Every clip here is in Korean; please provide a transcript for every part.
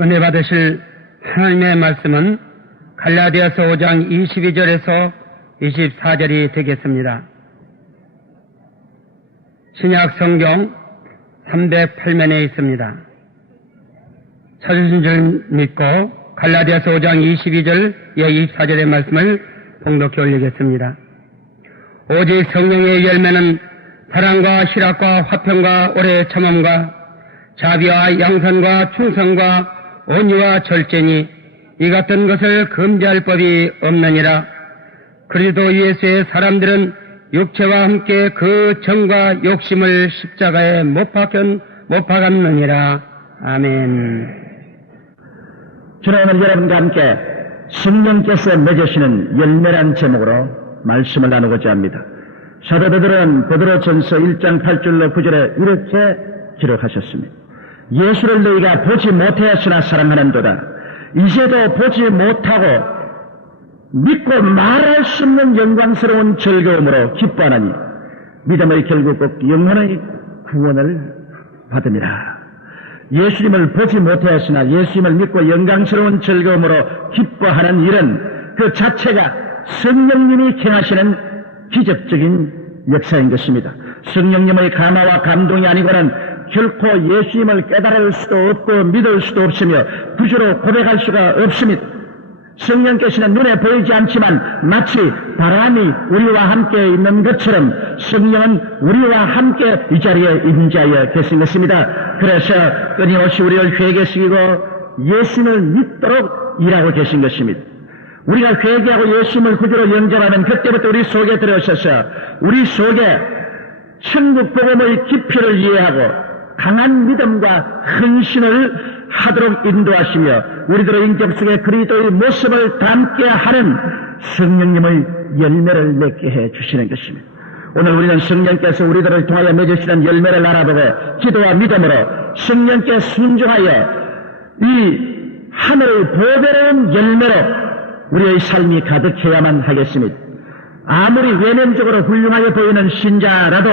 은혜 받으실 하나님의 말씀은 갈라디아서 5장 22절에서 24절이 되겠습니다. 신약 성경 308면에 있습니다. 찾으신 줄 믿고 갈라디아서 5장 22절 24절의 말씀을 봉독해 올리겠습니다. 오직 성령의 열매는 사랑과 희락과 화평과 오래 참음과 자비와 양선과 충성과 온유와 절제니 이 같은 것을 금지할 법이 없느니라. 그리스도 예수의 사람들은 육체와 함께 그 정과 욕심을 십자가에 못 박았느니라. 아멘. 주님은 여러분과 함께 성령께서 맺으시는 열매란 제목으로 말씀을 나누고자 합니다. 사도 베드로는 베드로전서 1장 8절로 9절에 이렇게 기록하셨습니다. 예수를 너희가 보지 못하였으나 사랑하는도다. 이제도 보지 못하고 믿고 말할 수 없는 영광스러운 즐거움으로 기뻐하나니 믿음의 결국 꼭 영혼의 구원을 받음이라. 예수님을 보지 못하였으나 예수님을 믿고 영광스러운 즐거움으로 기뻐하는 일은 그 자체가 성령님이 행하시는 기적적인 역사인 것입니다. 성령님의 감화와 감동이 아니고는 결코 예수님을 깨달을 수도 없고 믿을 수도 없으며 구주로 고백할 수가 없습니다. 성령께서는 눈에 보이지 않지만 마치 바람이 우리와 함께 있는 것처럼 성령은 우리와 함께 이 자리에 임재하여 계신 것입니다. 그래서 끊임없이 우리를 회개시키고 예수님을 믿도록 일하고 계신 것입니다. 우리가 회개하고 예수님을 구주로 영접하면 그때부터 우리 속에 들어오셔서 우리 속에 천국 복음의 깊이를 이해하고 강한 믿음과 헌신을 하도록 인도하시며 우리들의 인격 속에 그리스도의 모습을 담게 하는 성령님의 열매를 맺게 해 주시는 것입니다. 오늘 우리는 성령께서 우리들을 통하여 맺으시는 열매를 알아보고 기도와 믿음으로 성령께 순종하여 이 하늘의 보배로운 열매로 우리의 삶이 가득해야만 하겠습니다. 아무리 외면적으로 훌륭하게 보이는 신자라도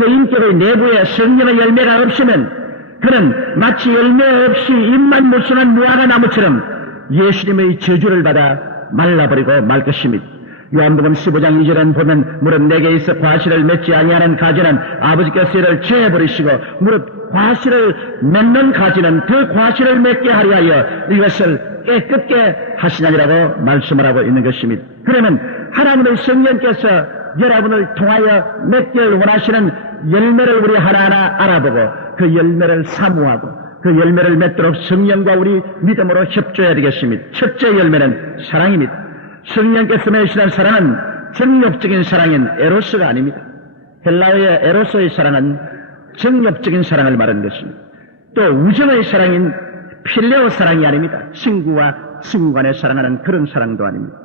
그 인격의 내부에 성령의 열매가 없으면 그는 마치 열매 없이 잎만 무성한 무화과 나무처럼 예수님의 저주를 받아 말라버리고 말 것입니다. 요한복음 15장 2절은 보면 무릇 내게 있어 과실을 맺지 아니하는 가지는 아버지께서 이를 제해버리시고 무릇 과실을 맺는 가지는 그 과실을 맺게 하려 하여 이것을 깨끗게 하시나니라고 말씀을 하고 있는 것입니다. 그러면 하나님의 성령께서 여러분을 통하여 맺기를 원하시는 열매를 우리 하나하나 알아보고 그 열매를 사모하고 그 열매를 맺도록 성령과 우리 믿음으로 협조해야 되겠습니다. 첫째 열매는 사랑입니다. 성령께서 맺으시는 사랑은 정욕적인 사랑인 에로스가 아닙니다. 헬라어의 에로스의 사랑은 정욕적인 사랑을 말하는 것입니다. 또 우정의 사랑인 필레오 사랑이 아닙니다. 친구와 친구 간에 사랑하는 그런 사랑도 아닙니다.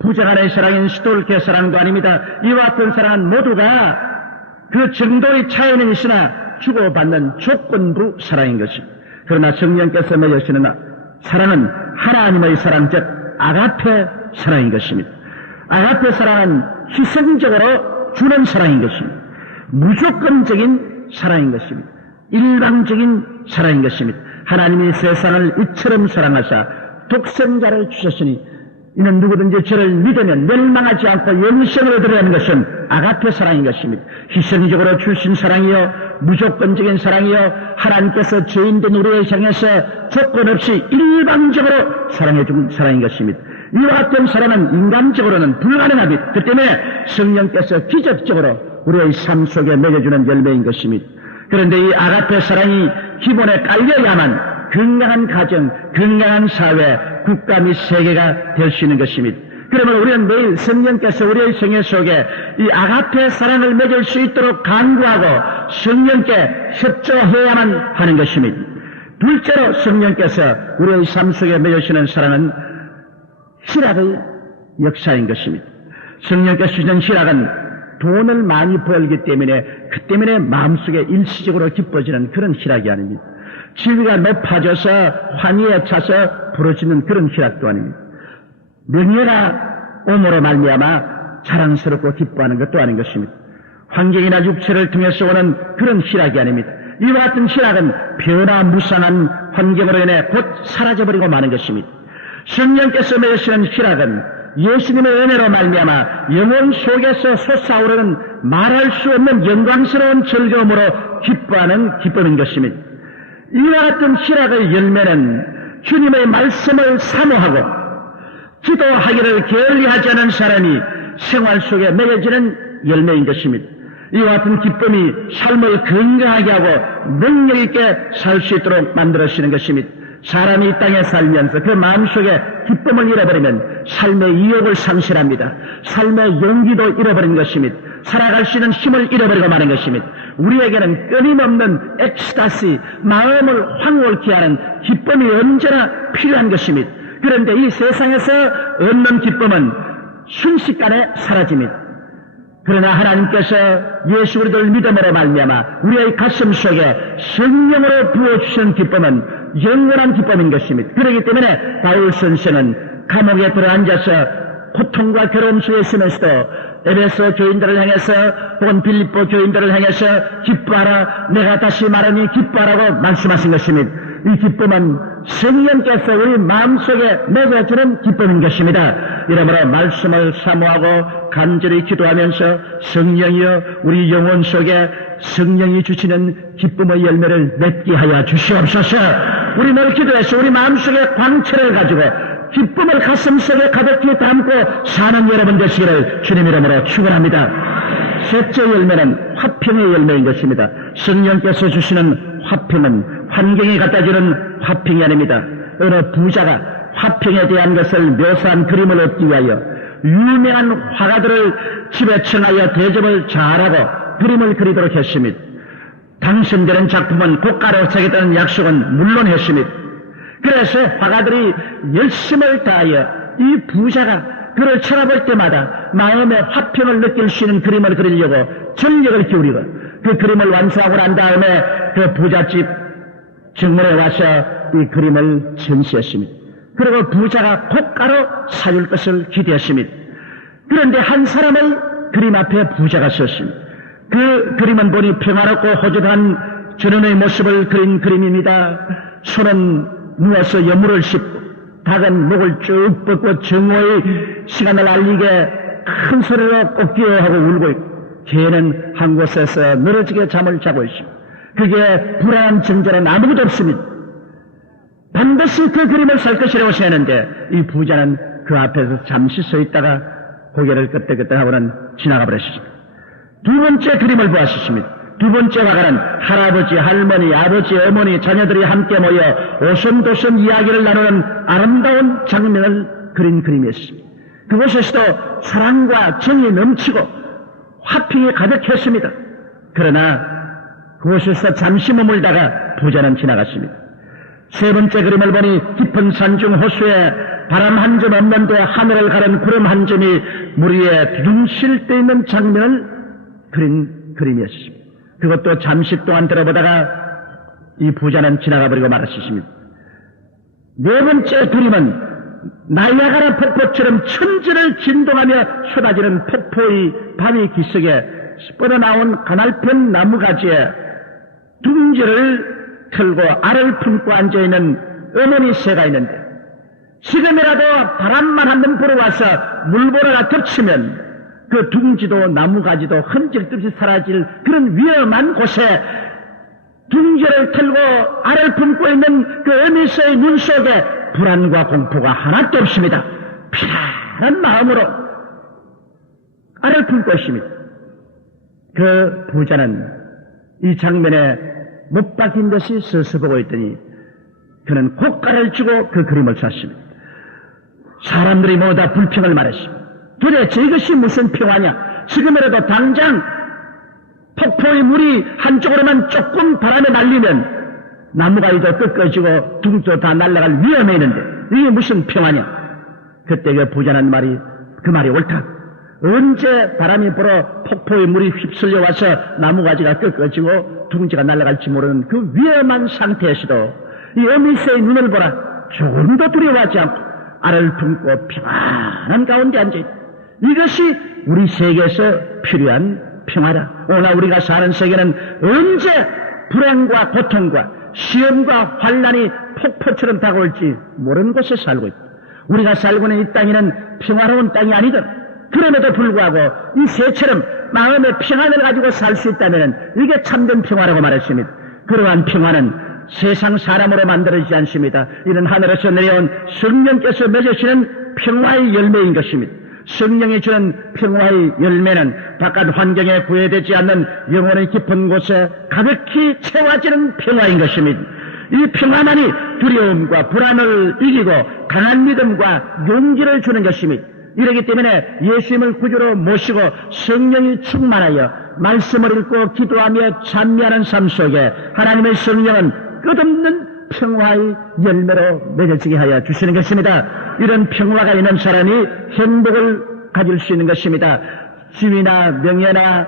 부자 간의 사랑인 스톨케 사랑도 아닙니다. 이와 같은 사랑은 모두가 그 정도의 차이는 있으나 주고받는 조건부 사랑인 것입니다. 그러나 성령께서 맺으시는 사랑은 하나님의 사랑, 즉 아가페 사랑인 것입니다. 아가페 사랑은 희생적으로 주는 사랑인 것입니다. 무조건적인 사랑인 것입니다. 일방적인 사랑인 것입니다. 하나님이 세상을 이처럼 사랑하사 독생자를 주셨으니 이는 누구든지 저를 믿으면 멸망하지 않고 영생을 얻으려는 것은 아가페 사랑인 것입니다. 희생적으로 주신 사랑이요, 무조건적인 사랑이요, 하나님께서 죄인된 우리를 향해서 조건 없이 일방적으로 사랑해 준 사랑인 것입니다. 이와 같은 사랑은 인간적으로는 불가능합니다. 그 때문에 성령께서 기적적으로 우리의 삶 속에 맺어주는 열매인 것입니다. 그런데 이 아가페 사랑이 기본에 깔려야만 건강한 가정, 건강한 사회, 국가 및 세계가 될 수 있는 것입니다. 그러면 우리는 매일 성령께서 우리의 생애 속에 이 아가페 사랑을 맺을 수 있도록 간구하고 성령께 협조해야만 하는 것입니다. 둘째로 성령께서 우리의 삶 속에 맺으시는 사랑은 희락의 역사인 것입니다. 성령께서 주시는 희락은 돈을 많이 벌기 때문에 그 때문에 마음속에 일시적으로 기뻐지는 그런 희락이 아닙니다. 지위가 높아져서 환희에 차서 부러지는 그런 희락도 아닙니다. 명예가 오므로 말미암아 자랑스럽고 기뻐하는 것도 아닌 것입니다. 환경이나 육체를 통해서 오는 그런 희락이 아닙니다. 이와 같은 희락은 변화무쌍한 환경으로 인해 곧 사라져버리고 마는 것입니다. 성령께서 맺으시는 희락은 예수님의 은혜로 말미암아 영혼 속에서 솟아오르는 말할 수 없는 영광스러운 즐거움으로 기뻐하는 기쁨인 것입니다. 이와 같은 희락의 열매는 주님의 말씀을 사모하고 기도하기를 게을리하지 않은 사람이 생활 속에 맺어지는 열매인 것입니다. 이와 같은 기쁨이 삶을 건강하게 하고 능력 있게 살 수 있도록 만들어주시는 것입니다. 사람이 이 땅에 살면서 그 마음속에 기쁨을 잃어버리면 삶의 이욕을 상실합니다. 삶의 용기도 잃어버리는 것입니다. 살아갈 수 있는 힘을 잃어버리고 마는 것입니다. 우리에게는 끊임없는 엑스타시, 마음을 황홀케 하는 기쁨이 언제나 필요한 것입니다. 그런데 이 세상에서 얻는 기쁨은 순식간에 사라집니다. 그러나 하나님께서 예수 그리스도를 믿음으로 말미암아 우리의 가슴 속에 성령으로 부어주시는 기쁨은 영원한 기쁨인 것입니다. 그렇기 때문에 바울 선생은 감옥에 들어앉아서 고통과 괴로움 속에 있으면서도 에베소 교인들을 향해서 혹은 빌립보 교인들을 향해서 기뻐하라, 내가 다시 말하니 기뻐하라고 말씀하신 것입니다. 이 기쁨은 성령께서 우리 마음속에 맺어주는 기쁨인 것입니다. 이러므로 말씀을 사모하고 간절히 기도하면서 성령이여 우리 영혼 속에 성령이 주시는 기쁨의 열매를 맺게 하여 주시옵소서. 우리 늘 기도해서 우리 마음속에 광채를 가지고 기쁨을 가슴속에 가득히 담고 사는 여러분 되시기를 주님 이름으로 축원합니다. 셋째 열매는 화평의 열매인 것입니다. 성령께서 주시는 화평은 환경이 갖다주는 화평이 아닙니다. 어느 부자가 화평에 대한 것을 묘사한 그림을 얻기 위하여 유명한 화가들을 집에 청하여 대접을 잘하고 그림을 그리도록 했습니다. 당선되는 작품은 고가로 사겠다는 약속은 물론 했습니다. 그래서 화가들이 열심을 다하여 이 부자가 그를 쳐다볼 때마다 마음의 화평을 느낄 수 있는 그림을 그리려고 전력을 기울이고 그 그림을 완성하고 난 다음에 그 부잣집 정문에 와서 이 그림을 전시했습니다. 그리고 부자가 고가로 사줄 것을 기대했습니다. 그런데 한 사람의 그림 앞에 부자가 섰습니다. 그 그림은 보니 평화롭고 호젓한 전원의 모습을 그린 그림입니다. 손은 누워서 여물을 씹고 닭은 목을 쭉 뻗고 정오의 시간을 알리게 큰 소리로 꺾기하고 울고 있고 개는 한 곳에서 늘어지게 잠을 자고 있습니다. 그게 불안한 정자는 아무것도 없습니다. 반드시 그 그림을 살 것이라고 생각했는데 이 부자는 그 앞에서 잠시 서 있다가 고개를 끄덕끄덕하고는 지나가 버렸습니다. 두 번째 그림을 보았습니다. 두 번째 화가는 할아버지, 할머니, 아버지, 어머니, 자녀들이 함께 모여 오손도손 이야기를 나누는 아름다운 장면을 그린 그림이었습니다. 그곳에서도 사랑과 정이 넘치고 화평이 가득했습니다. 그러나 그곳에서 잠시 머물다가 부자는 지나갔습니다. 세 번째 그림을 보니 깊은 산중 호수에 바람 한 점 없는데 하늘을 가른 구름 한 점이 물 위에 둥실 때 있는 장면을 그린 그림이었습니다. 그것도 잠시 동안 들어보다가 이 부자는 지나가 버리고 말았습니다. 네 번째 그림은 나이아가라 폭포처럼 천지를 진동하며 쏟아지는 폭포의 바위 기슭에 뻗어나온 가날편 나무가지에 둥지를 틀고 알을 품고 앉아있는 어머니 새가 있는데 지금이라도 바람만 한 번 불어와서 물보라가 덮치면 그 둥지도 나무가지도 흔적없이 사라질 그런 위험한 곳에 둥지를 틀고 알을 품고 있는 그 어미새의 눈 속에 불안과 공포가 하나도 없습니다. 편안한 마음으로 알을 품고 있습니다. 그 부자는 이 장면에 못 박힌 듯이 서서 보고 있더니 그는 고가를 주고 그 그림을 샀습니다. 사람들이 모두 다 불평을 말했습니다. 도대체 이것이 무슨 평화냐? 지금이라도 당장 폭포의 물이 한쪽으로만 조금 바람에 날리면 나무가지도 꺾어지고 둥지도 다 날아갈 위험에 있는데 이게 무슨 평화냐? 그때 그 부자는 그 말이 옳다. 언제 바람이 불어 폭포의 물이 휩쓸려 와서 나무가지가 꺾어지고 둥지가 날아갈지 모르는 그 위험한 상태에서도 이 어미새의 눈을 보라. 조금도 두려워하지 않고 알을 품고 평안한 가운데 앉아있다. 이것이 우리 세계에서 필요한 평화다. 오늘 우리가 사는 세계는 언제 불행과 고통과 시험과 환난이 폭포처럼 다가올지 모르는 곳에 살고 있다. 우리가 살고 있는 이 땅에는 평화로운 땅이 아니든 그럼에도 불구하고 이 새처럼 마음의 평안을 가지고 살 수 있다면 이게 참된 평화라고 말했습니다. 그러한 평화는 세상 사람으로 만들어지지 않습니다. 이는 하늘에서 내려온 성령께서 맺으시는 평화의 열매인 것입니다. 성령이 주는 평화의 열매는 바깥 환경에 구애되지 않는 영혼의 깊은 곳에 가득히 채워지는 평화인 것입니다. 이 평화만이 두려움과 불안을 이기고 강한 믿음과 용기를 주는 것입니다. 이러기 때문에 예수님을 구주로 모시고 성령이 충만하여 말씀을 읽고 기도하며 찬미하는 삶 속에 하나님의 성령은 끝없는 평화의 열매로 맺어지게 하여 주시는 것입니다. 이런 평화가 있는 사람이 행복을 가질 수 있는 것입니다. 지위나 명예나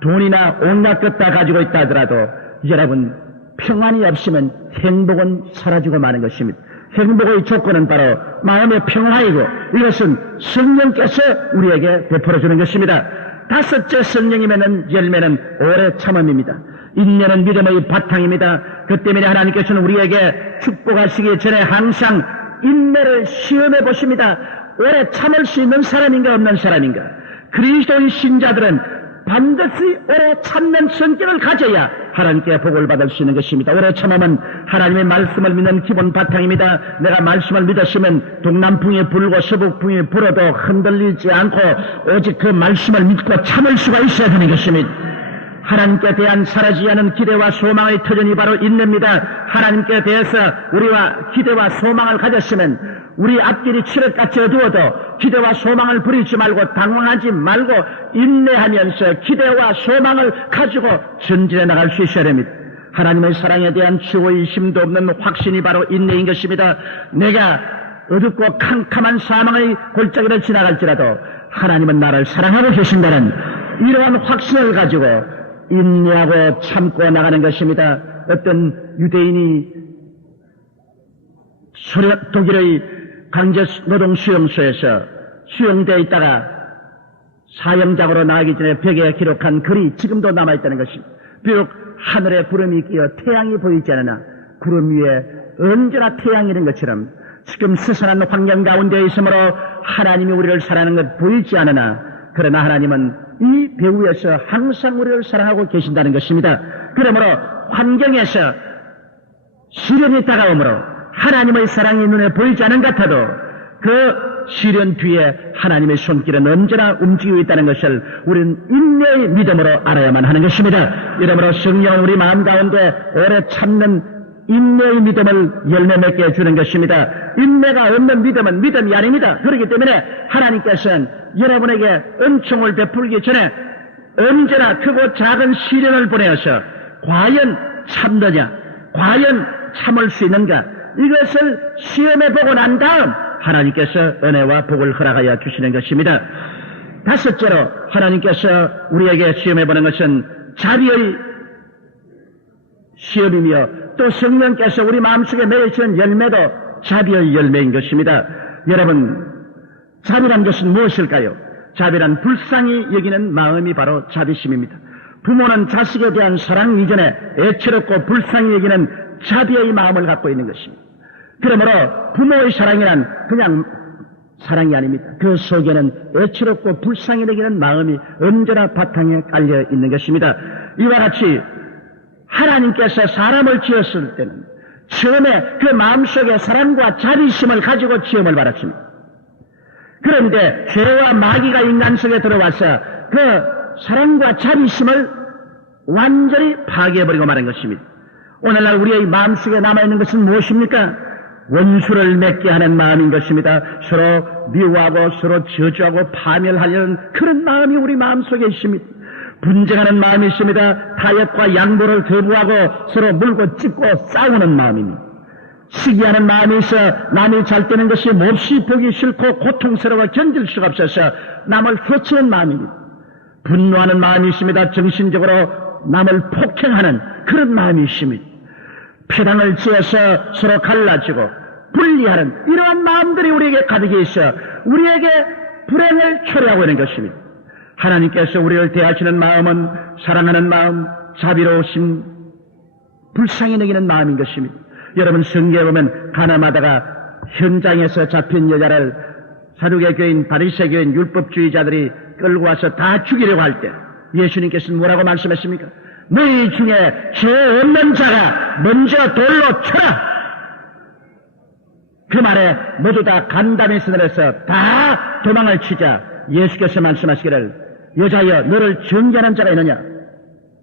돈이나 온갖 것 다 가지고 있다 하더라도 여러분 평안이 없으면 행복은 사라지고 마는 것입니다. 행복의 조건은 바로 마음의 평화이고 이것은 성령께서 우리에게 베풀어 주는 것입니다. 다섯째 성령이 맺는 열매는 오래 참음입니다. 인내는 믿음의 바탕입니다. 그 때문에 하나님께서는 우리에게 축복하시기 전에 항상 인내를 시험해 보십니다. 오래 참을 수 있는 사람인가 없는 사람인가. 그리스도의 신자들은 반드시 오래 참는 성격을 가져야 하나님께 복을 받을 수 있는 것입니다. 오래 참으면 하나님의 말씀을 믿는 기본 바탕입니다. 내가 말씀을 믿었으면 동남풍이 불고 서북풍이 불어도 흔들리지 않고 오직 그 말씀을 믿고 참을 수가 있어야 되는 것입니다. 하나님께 대한 사라지지 않은 기대와 소망의 터전이 바로 인내입니다. 하나님께 대해서 우리와 기대와 소망을 가졌으면 우리 앞길이 칠흑같이 어두워도 기대와 소망을 부리지 말고 당황하지 말고 인내하면서 기대와 소망을 가지고 전진해 나갈 수 있어야 됩니다. 하나님의 사랑에 대한 주의 심도 없는 확신이 바로 인내인 것입니다. 내가 어둡고 캄캄한 사망의 골짜기를 지나갈지라도 하나님은 나를 사랑하고 계신다는 이러한 확신을 가지고 인내하고 참고 나가는 것입니다. 어떤 유대인이 독일의 강제노동 수용소에서 수용되어 있다가 사형장으로 나가기 전에 벽에 기록한 글이 지금도 남아있다는 것입니다. 비록 하늘에 구름이 끼어 태양이 보이지 않으나 구름 위에 언제나 태양이 있는 것처럼 지금 스산한 환경 가운데 있으므로 하나님이 우리를 사랑하는 것 보이지 않으나 그러나 하나님은 이 배후에서 항상 우리를 사랑하고 계신다는 것입니다. 그러므로 환경에서 시련이 다가오므로 하나님의 사랑이 눈에 보이지 않은 것 같아도 그 시련 뒤에 하나님의 손길은 언제나 움직이고 있다는 것을 우리는 인내의 믿음으로 알아야만 하는 것입니다. 이러므로 성령은 우리 마음 가운데 오래 참는 인내의 믿음을 열매 맺게 해주는 것입니다. 인내가 없는 믿음은 믿음이 아닙니다. 그렇기 때문에 하나님께서는 여러분에게 은총을 베풀기 전에 언제나 크고 작은 시련을 보내어서 과연 참느냐, 과연 참을 수 있는가, 이것을 시험해 보고 난 다음 하나님께서 은혜와 복을 허락하여 주시는 것입니다. 다섯째로 하나님께서 우리에게 시험해 보는 것은 자비의 시험이며 또 성령께서 우리 마음속에 맺으시는 열매도 자비의 열매인 것입니다. 여러분, 자비란 것은 무엇일까요? 자비란 불쌍히 여기는 마음이 바로 자비심입니다. 부모는 자식에 대한 사랑 이전에 애처롭고 불쌍히 여기는 자비의 마음을 갖고 있는 것입니다. 그러므로 부모의 사랑이란 그냥 사랑이 아닙니다. 그 속에는 애처롭고 불쌍히 여기는 마음이 언제나 바탕에 깔려 있는 것입니다. 이와 같이 하나님께서 사람을 지었을 때는 처음에 그 마음속에 사랑과 자비심을 가지고 지음을 받았습니다. 그런데 죄와 마귀가 인간 속에 들어와서 그 사랑과 자비심을 완전히 파괴해버리고 마는 것입니다. 오늘날 우리의 마음속에 남아있는 것은 무엇입니까? 원수를 맺게 하는 마음인 것입니다. 서로 미워하고 서로 저주하고 파멸하려는 그런 마음이 우리 마음속에 있습니다. 분쟁하는 마음이 있습니다. 타협과 양보를 거부하고 서로 물고 찢고 싸우는 마음입니다. 시기하는 마음이 있어 남이 잘 되는 것이 몹시 보기 싫고 고통스러워 견딜 수가 없어서 남을 해치는 마음입니다. 분노하는 마음이 있습니다. 정신적으로 남을 폭행하는 그런 마음이 있습니다. 표당을 지어서 서로 갈라지고 분리하는 이러한 마음들이 우리에게 가득히 있어 우리에게 불행을 초래하고 있는 것입니다. 하나님께서 우리를 대하시는 마음은 사랑하는 마음, 자비로우심, 불쌍히 여기는 마음인 것입니다. 여러분 성경에 보면 가나마다가 현장에서 잡힌 여자를 사두개 교인, 바리새 교인, 율법주의자들이 끌고 와서 다 죽이려고 할 때 예수님께서는 뭐라고 말씀했습니까? 너희 중에 죄 없는 자가 먼저 돌로 쳐라. 그 말에 모두 다 간담이 서늘해서 다 도망을 치자 예수께서 말씀하시기를 여자여 너를 정죄하는 자가 있느냐?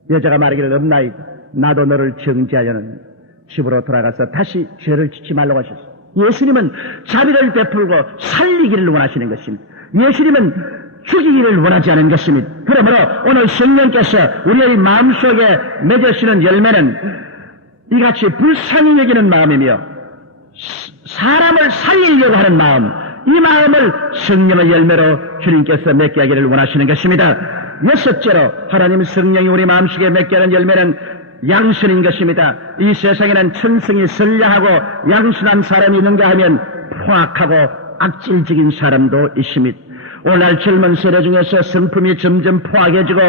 여자가 말하기를 없나이다. 나도 너를 정죄하려는 집으로 돌아가서 다시 죄를 짓지 말라고 하셨습니다. 예수님은 자비를 베풀고 살리기를 원하시는 것입니다. 예수님은 죽이기를 원하지 않은 것입니다. 그러므로 오늘 성령께서 우리의 마음속에 맺으시는 열매는 이같이 불쌍히 여기는 마음이며 사람을 살리려고 하는 마음, 이 마음을 성령의 열매로 주님께서 맺게 하기를 원하시는 것입니다. 여섯째로 하나님 성령이 우리 마음속에 맺게 하는 열매는 양선인 것입니다. 이 세상에는 천성이 선량하고 양순한 사람이 있는가 하면 포악하고 악질적인 사람도 있습니다. 오늘날 젊은 세대 중에서 성품이 점점 포악해지고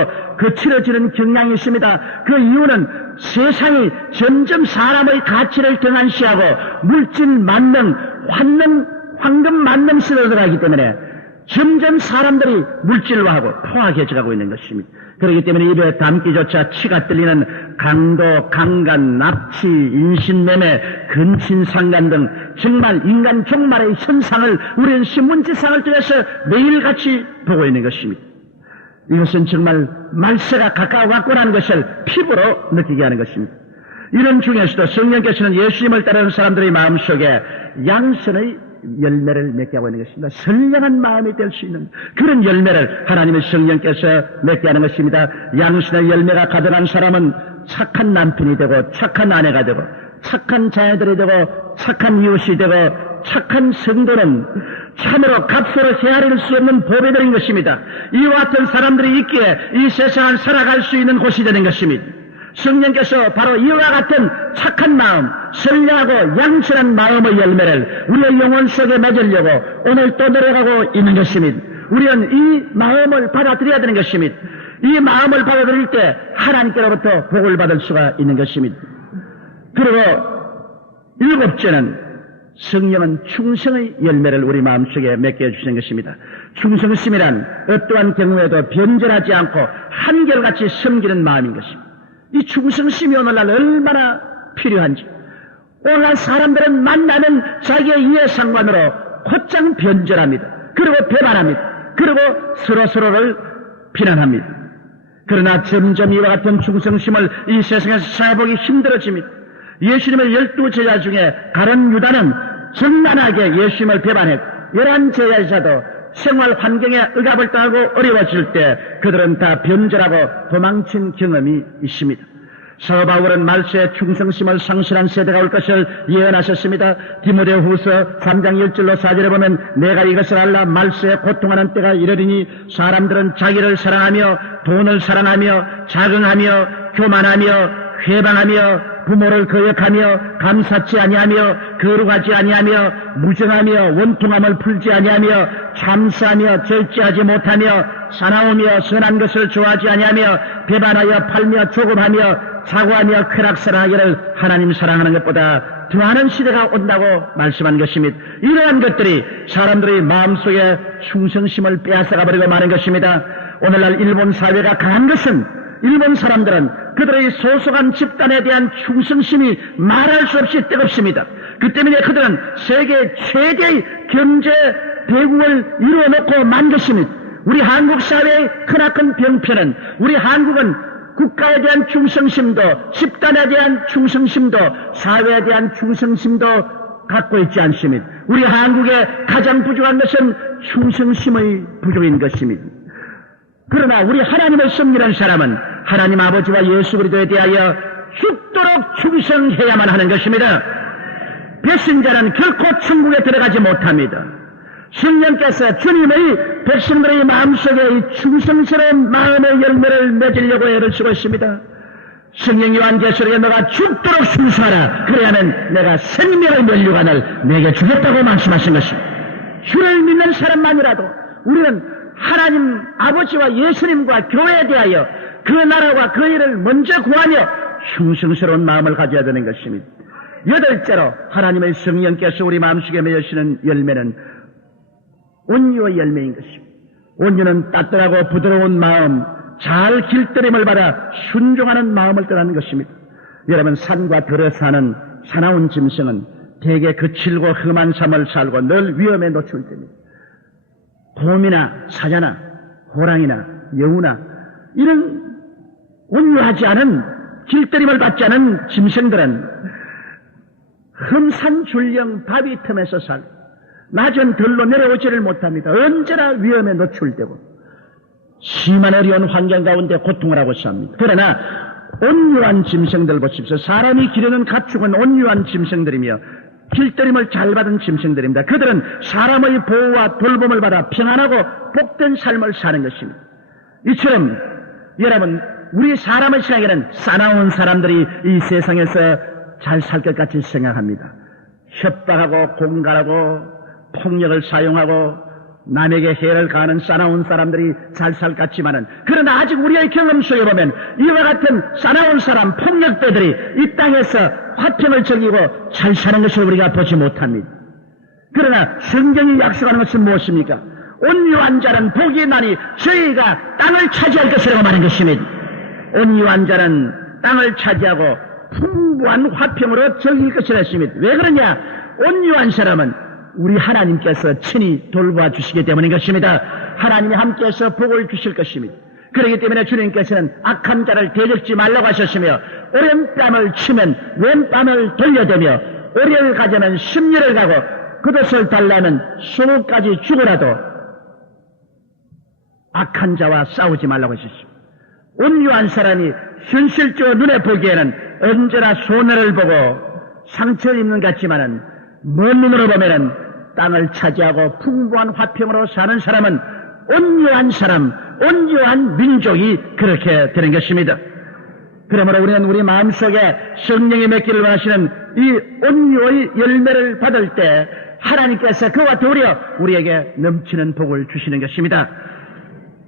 거칠어지는 경향이 있습니다. 그 이유는 세상이 점점 사람의 가치를 등한시하고 물질 만능, 황금 만능 시대로 들어가기 때문에 점점 사람들이 물질화하고 포악해져가고 있는 것입니다. 그렇기 때문에 입에 담기조차 치가 떨리는 강도, 강간, 납치, 인신매매, 근친상간 등 정말 인간 종말의 현상을 우리는 신문지상을 통해서 매일같이 보고 있는 것입니다. 이것은 정말 말세가 가까워 왔구나는 것을 피부로 느끼게 하는 것입니다. 이런 중에서도 성령께서는 예수님을 따르는 사람들의 마음속에 양선의 열매를 맺게 하고 있는 것입니다. 선량한 마음이 될 수 있는 그런 열매를 하나님의 성령께서 맺게 하는 것입니다. 양선의 열매가 가득한 사람은 착한 남편이 되고 착한 아내가 되고 착한 자녀들이 되고 착한 이웃이 되고 착한 성도는 참으로 값으로 헤아릴 수 없는 보배 되는 것입니다. 이와 같은 사람들이 있기에 이 세상을 살아갈 수 있는 곳이 되는 것입니다. 성령께서 바로 이와 같은 착한 마음, 선량하고 양선한 마음의 열매를 우리의 영혼 속에 맺으려고 오늘 또 노력하고 있는 것입니다. 우리는 이 마음을 받아들여야 되는 것입니다. 이 마음을 받아들일 때 하나님께로부터 복을 받을 수가 있는 것입니다. 그리고 일곱째는 성령은 충성의 열매를 우리 마음속에 맺게 해주시는 것입니다. 충성심이란 어떠한 경우에도 변절하지 않고 한결같이 섬기는 마음인 것입니다. 이 충성심이 오늘날 얼마나 필요한지. 오늘날 사람들은 만나면 자기의 이해상관으로 곧장 변절합니다. 그리고 배반합니다. 그리고 서로를 비난합니다. 그러나 점점 이와 같은 충성심을 이 세상에서 찾아보기 힘들어집니다. 예수님의 12제자 중에 가룟 유다는 정난하게 예수님을 배반했고 11제자도 생활 환경에 억압을 당하고 어려워질 때 그들은 다 변절하고 도망친 경험이 있습니다. 사도 바울은 말세에 충성심을 상실한 세대가 올 것을 예언하셨습니다. 디모데후서 3장 1절로 4절에 보면 내가 이것을 알라 말세에 고통하는 때가 이르리니 사람들은 자기를 사랑하며 돈을 사랑하며 자긍하며 교만하며 회방하며 부모를 거역하며 감사치 아니하며 거룩하지 아니하며 무정하며 원통함을 풀지 아니하며 참사하며 절제하지 못하며 사나우며 선한 것을 좋아하지 아니하며 배반하여 팔며 조급하며 사고하며 쾌락사랑하기를 하나님 사랑하는 것보다 더하는 시대가 온다고 말씀한 것입니다. 이러한 것들이 사람들의 마음속에 충성심을 빼앗아가 버리고 마는 것입니다. 오늘날 일본 사회가 강한 것은 일본 사람들은 그들의 소속한 집단에 대한 충성심이 말할 수 없이 뜨겁습니다. 그 때문에 그들은 세계 최대의 경제 대국을 이루어놓고 만 것입니다. 우리 한국 사회의 크나큰 병폐는 우리 한국은 국가에 대한 충성심도 집단에 대한 충성심도 사회에 대한 충성심도 갖고 있지 않습니다. 우리 한국의 가장 부족한 것은 충성심의 부족인 것입니다. 그러나 우리 하나님을 섬기는 사람은 하나님 아버지와 예수 그리스도에 대하여 죽도록 충성해야만 하는 것입니다. 배신자는 결코 천국에 들어가지 못합니다. 성령께서 주님의 백성들의 마음속에 이 충성스러운 마음의 열매를 맺으려고 애를 쓰고 있습니다. 성령 요한계시록에 너가 죽도록 순수하라. 그래야만 내가 생명의 면류관을 내게 주겠다고 말씀하신 것입니다. 주를 믿는 사람만이라도 우리는 하나님 아버지와 예수님과 교회에 대하여 그 나라와 그 일을 먼저 구하며 충성스러운 마음을 가져야 되는 것입니다. 여덟째로 하나님의 성령께서 우리 마음속에 맺으시는 열매는 온유의 열매인 것입니다. 온유는 따뜻하고 부드러운 마음, 잘 길들임을 받아 순종하는 마음을 뜻하는 것입니다. 여러분, 산과 들에 사는 사나운 짐승은 대개 거칠고 험한 삶을 살고 늘 위험에 노출됩니다. 곰이나 사자나 호랑이나 여우나 이런 온유하지 않은 길들임을 받지 않은 짐승들은 험산 줄령 바위 틈에서 살고 낮은 들로 내려오지를 못합니다. 언제나 위험에 노출되고 심한 어려운 환경 가운데 고통을 하고 삽니다. 그러나 온유한 짐승들 보십시오. 사람이 기르는 가축은 온유한 짐승들이며 길들임을 잘 받은 짐승들입니다. 그들은 사람의 보호와 돌봄을 받아 평안하고 복된 삶을 사는 것입니다. 이처럼 여러분, 우리 사람의 생각에는 사나운 사람들이 이 세상에서 잘 살 것 같이 생각합니다. 협박하고 공갈하고 폭력을 사용하고 남에게 해를 가하는 사나운 사람들이 잘 살 것 같지만은, 그러나 아직 우리의 경험 속에 보면 이와 같은 사나운 사람, 폭력배들이 이 땅에서 화평을 즐기고 잘 사는 것을 우리가 보지 못합니다. 그러나 성경이 약속하는 것은 무엇입니까? 온유한 자는 복이 나니 저희가 땅을 차지할 것이라고 말한 것입니다. 온유한 자는 땅을 차지하고 풍부한 화평으로 즐길 것이라 했습니다. 왜 그러냐? 온유한 사람은 우리 하나님께서 친히 돌보아 주시기 때문인 것입니다. 하나님이 함께해서 복을 주실 것입니다. 그렇기 때문에 주님께서는 악한 자를 대적지 말라고 하셨으며, 오른뺨을 치면 왼뺨을 돌려대며 오리를 가자면 십리를 가고 그것을 달라면 20가지 죽으라도 악한 자와 싸우지 말라고 하셨습니다. 온유한 사람이 현실적으로 눈에 보기에는 언제나 손해를 보고 상처를 입는 것 같지만은 먼 눈으로 보면은 땅을 차지하고 풍부한 화평으로 사는 사람은 온유한 사람, 온유한 민족이 그렇게 되는 것입니다. 그러므로 우리는 우리 마음속에 성령이 맺기를 원하시는 이 온유의 열매를 받을 때 하나님께서 그와 더불어 우리에게 넘치는 복을 주시는 것입니다.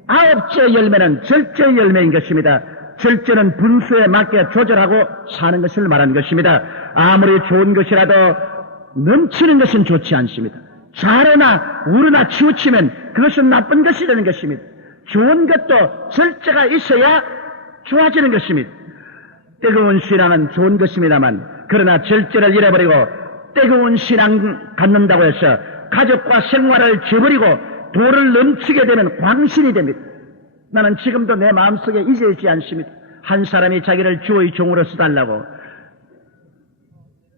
아홉째 열매는 절제의 열매인 것입니다. 절제는 분수에 맞게 조절하고 사는 것을 말하는 것입니다. 아무리 좋은 것이라도 넘치는 것은 좋지 않습니다. 잘하나 우르나 치우치면 그것은 나쁜 것이 되는 것입니다. 좋은 것도 절제가 있어야 좋아지는 것입니다. 뜨거운 신앙은 좋은 것입니다만, 그러나 절제를 잃어버리고 뜨거운 신앙 갖는다고 해서 가족과 생활을 저버리고 도를 넘치게 되면 광신이 됩니다. 나는 지금도 내 마음속에 잊어있지 않습니다. 한 사람이 자기를 주의 종으로 써달라고,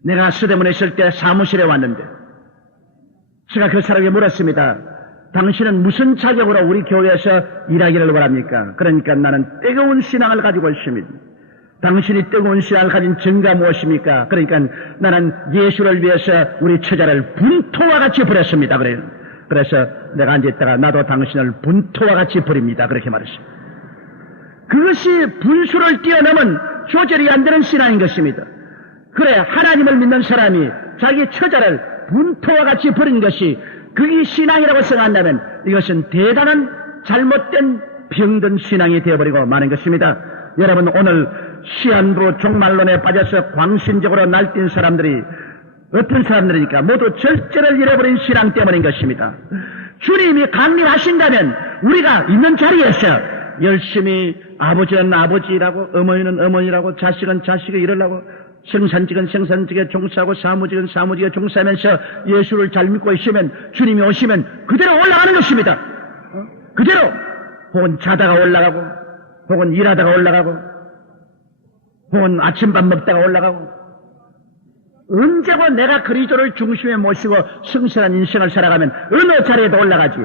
내가 서대문에 있을 때 사무실에 왔는데 제가 그 사람에게 물었습니다. 당신은 무슨 자격으로 우리 교회에서 일하기를 원합니까? 그러니까 나는 뜨거운 신앙을 가지고 있습니다. 당신이 뜨거운 신앙을 가진 증거가 무엇입니까? 그러니까 나는 예수를 위해서 우리 처자를 분토와 같이 버렸습니다. 그래서 내가 앉아있다가 나도 당신을 분토와 같이 버립니다. 그렇게 말했습니다. 그것이 분수를 뛰어넘은 조절이 안 되는 신앙인 것입니다. 그래, 하나님을 믿는 사람이 자기 처자를 분토와 같이 버린 것이 그게 신앙이라고 생각한다면 이것은 대단한 잘못된 병든 신앙이 되어버리고 마는 것입니다. 여러분, 오늘 시한부 종말론에 빠져서 광신적으로 날뛴 사람들이 어떤 사람들이니까 모두 절제를 잃어버린 신앙 때문인 것입니다. 주님이 강림하신다면 우리가 있는 자리에서 열심히 아버지는 아버지라고, 어머니는 어머니라고, 자식은 자식을 이루려고, 생산직은 생산직에 종사하고 사무직은 사무직에 종사하면서 예수를 잘 믿고 있으면 주님이 오시면 그대로 올라가는 것입니다. 그대로 혹은 자다가 올라가고, 혹은 일하다가 올라가고, 혹은 아침밥 먹다가 올라가고, 언제고 내가 그리스도를 중심에 모시고 성실한 인생을 살아가면 어느 자리에도 올라가지.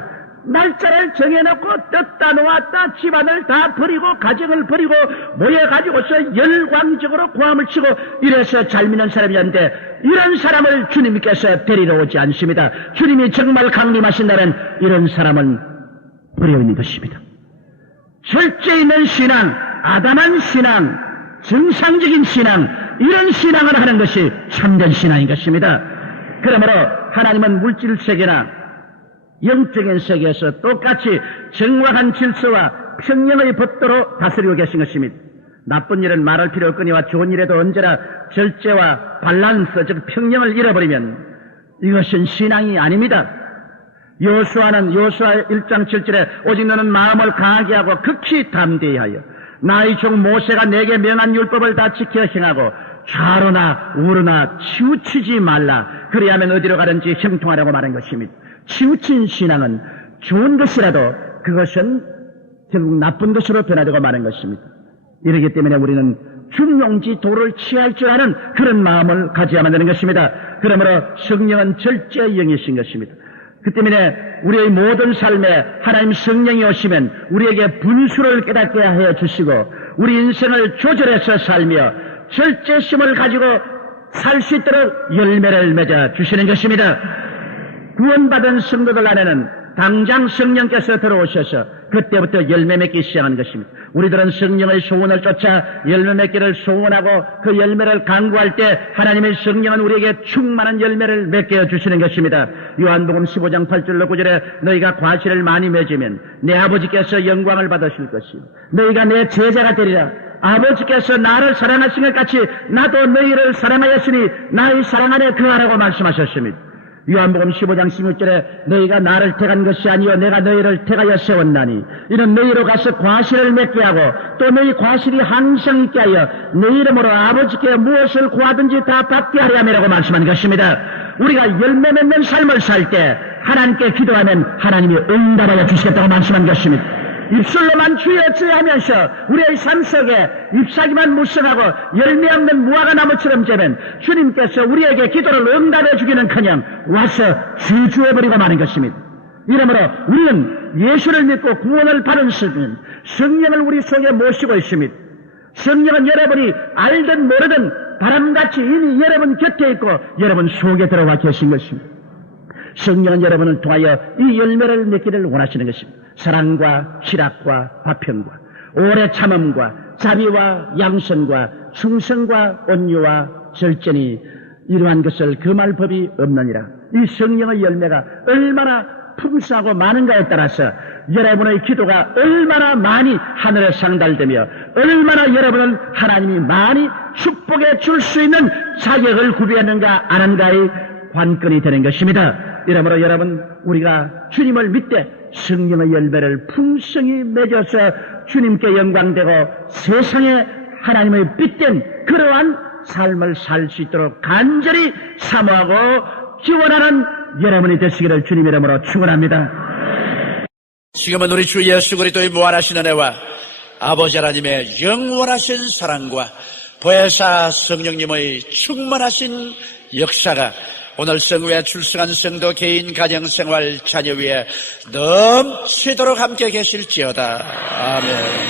날짜를 정해놓고 떴다 놓았다 집안을 다 버리고 가정을 버리고 모여가지고서 열광적으로 고함을 치고 이래서 잘 믿는 사람이었는데, 이런 사람을 주님께서 데리러 오지 않습니다. 주님이 정말 강림하신다면 이런 사람은 버려 있는 것입니다. 절제 있는 신앙, 아담한 신앙, 정상적인 신앙, 이런 신앙을 하는 것이 참된 신앙인 것입니다. 그러므로 하나님은 물질 세계나 영적인 세계에서 똑같이 정확한 질서와 평령의 법도로 다스리고 계신 것입니다. 나쁜 일은 말할 필요 없거니와 좋은 일에도 언제나 절제와 밸런스, 즉 평형을 잃어버리면 이것은 신앙이 아닙니다. 여호수아는 여호수아 1장 7절에 오직 너는 마음을 강하게 하고 극히 담대히 하여 나의 종 모세가 내게 명한 율법을 다 지켜 행하고 좌로나 우로나 치우치지 말라. 그리하면 어디로 가든지 형통하라고 말한 것입니다. 치우친 신앙은 좋은 것이라도 그것은 결국 나쁜 것으로 변화되고 마는 것입니다. 이러기 때문에 우리는 중용지 도를 취할 줄 아는 그런 마음을 가져야만 되는 것입니다. 그러므로 성령은 절제의 영이신 것입니다. 그 때문에 우리의 모든 삶에 하나님 성령이 오시면 우리에게 분수를 깨닫게 해 주시고 우리 인생을 조절해서 살며 절제심을 가지고 살 수 있도록 열매를 맺어 주시는 것입니다. 구원받은 성도들 안에는 당장 성령께서 들어오셔서 그때부터 열매 맺기 시작하는 것입니다. 우리들은 성령의 소원을 쫓아 열매 맺기를 소원하고 그 열매를 간구할 때 하나님의 성령은 우리에게 충만한 열매를 맺게 해주시는 것입니다. 요한복음 15장 8절로 9절에 너희가 과실을 많이 맺으면 내 아버지께서 영광을 받으실 것이요 너희가 내 제자가 되리라. 아버지께서 나를 사랑하신 것 같이 나도 너희를 사랑하였으니 나의 사랑 안에 거하라고 말씀하셨습니다. 요한복음 15장 16절에 너희가 나를 택한 것이 아니요 내가 너희를 택하여 세웠나니 이는 너희로 가서 과실을 맺게 하고 또 너희 과실이 항상 있게 하여 내 이름으로 아버지께 무엇을 구하든지 다 받게 하려 함이라고 말씀하는 것입니다. 우리가 열매 맺는 삶을 살 때 하나님께 기도하면 하나님이 응답하여 주시겠다고 말씀한 것입니다. 입술로만 주여 주여 하면서 우리의 삶 속에 잎사귀만 무성하고 열매 없는 무화과 나무처럼 되면 주님께서 우리에게 기도를 응답해 주기는커녕 와서 주저해버리고 마는 것입니다. 이러므로 우리는 예수를 믿고 구원을 받은 시민 성령을 우리 속에 모시고 있습니다. 성령은 여러분이 알든 모르든 바람같이 이미 여러분 곁에 있고 여러분 속에 들어와 계신 것입니다. 성령은 여러분을 통하여 이 열매를 맺기를 원하시는 것입니다. 사랑과 희락과 화평과 오래 참음과 자비와 양선과 충성과 온유와 절제니 이러한 것을 금할 법이 없느니라. 이 성령의 열매가 얼마나 풍성하고 많은가에 따라서 여러분의 기도가 얼마나 많이 하늘에 상달되며 얼마나 여러분을 하나님이 많이 축복해 줄 수 있는 자격을 구비했는가 아는가의 관건이 되는 것입니다. 이러므로 여러분 우리가 주님을 믿되 성령의 열매를 풍성히 맺어서 주님께 영광되고 세상에 하나님의 빛된 그러한 삶을 살 수 있도록 간절히 사모하고 기원하는 여러분이 되시기를 주님 이름으로 축원합니다. 지금은 우리 주 예수 그리스도의 무한하신 은혜와 아버지 하나님의 영원하신 사랑과 보혜사 성령님의 충만하신 역사가 오늘 성회에 출석한 성도 개인 가정생활 자녀 위에 넘치도록 함께 계실지어다. 아멘.